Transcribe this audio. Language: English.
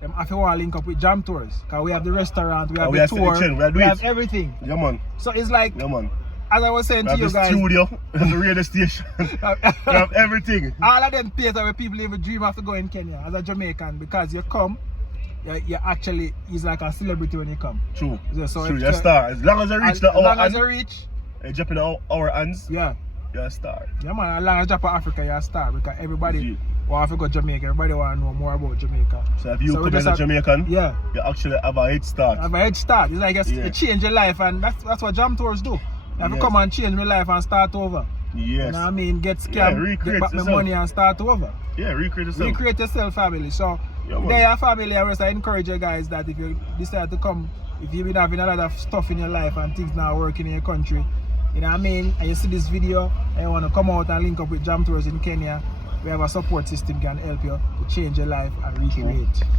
them have to want to link up with Jam Tours. Because we have the restaurant, we have the tour, we have everything. Yeah, man. So it's like, yeah, man. as I was saying to you guys, we have the studio, we have the radio station, we have everything. All of them places where people even dream of to go in Kenya as a Jamaican, because you come, you actually is like a celebrity when you come. True. So true, you're a star. As long as you reach the hour hands, you jump in our hands, yeah, you're a star. Yeah, man. As long as you jump in Africa, you're a star, because everybody want to go to Jamaica. Everybody want to know more about Jamaica. So if you come as a Jamaican, yeah, you actually have a head start. Have a head start. It's like you change your life, and that's what Jam Tours do. You have to come and change my life and start over. Yes. You know what I mean? Get scammed, get back my money and start over. Yeah, recreate yourself. Recreate yourself, family. So, they are family. I encourage you guys that if you decide to come, if you've been having a lot of stuff in your life and things not working in your country, you know what I mean? And you see this video and you want to come out and link up with Jam Tours in Kenya, we have a support system can help you to change your life and recreate.